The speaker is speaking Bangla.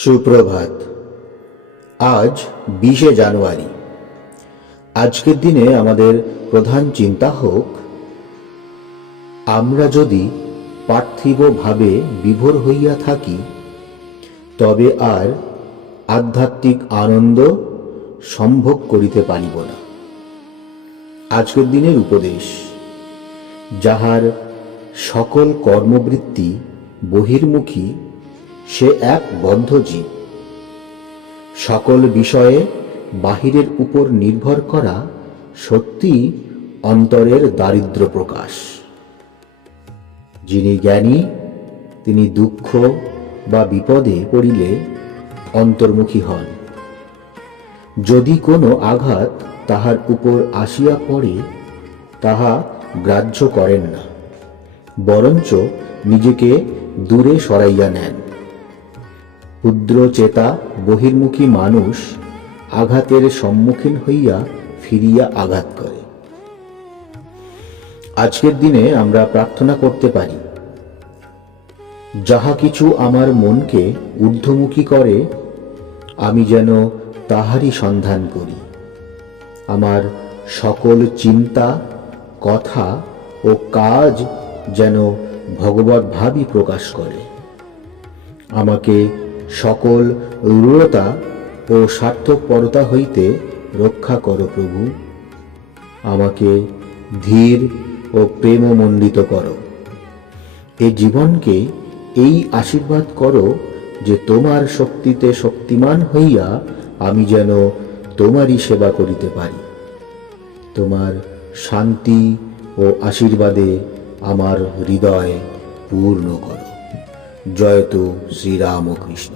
সুপ্রভাত। আজ 20শে জানুয়ারি। আজকের দিনে আমাদের প্রধান চিন্তা হোক, আমরা যদি পার্থিবভাবে বিভোর হইয়া থাকি তবে আর আধ্যাত্মিক আনন্দ সম্ভোগ করিতে পারিব না। আজকের দিনের উপদেশ, যাহার সকল কর্মবৃত্তি বহির্মুখী সে এক বদ্ধ জীব। সকল বিষয়ে বাহিরের উপর নির্ভর করা সত্যি অন্তরের দারিদ্র্য প্রকাশ। যিনি জ্ঞানী তিনি দুঃখ বা বিপদে পড়িলে অন্তর্মুখী হন। যদি কোনো আঘাত তাহার উপর আসিয়া পড়ে তাহা গ্রাহ্য করেন না, বরঞ্চ নিজেকে দূরে সরাইয়া নেন। ক্ষুদ্র চেতা বহির্মুখী মানুষ আঘাতের সম্মুখীন হইয়া ফিরিয়া আঘাত করে। আজকের দিনে আমরা প্রার্থনা করতে পারি, যাহা কিছু আমার মনকে ঊর্ধ্বমুখী করে আমি যেন তাহারই সন্ধান করি। আমার সকল চিন্তা, কথা ও কাজ যেন ভগবদ্ভাবই প্রকাশ করে। আমাকে সকল রূঢ়তা ও স্বার্থপরতা হইতে রক্ষা করো প্রভু। আমাকে ধীর ও প্রেমমণ্ডিত করো। এ জীবনকে এই আশীর্বাদ করো যে তোমার শক্তিতে শক্তিমান হইয়া আমি যেন তোমারই সেবা করিতে পারি। তোমার শান্তি ও আশীর্বাদে আমার হৃদয় পূর্ণ করো। জয়তু শ্রীরামকৃষ্ণ।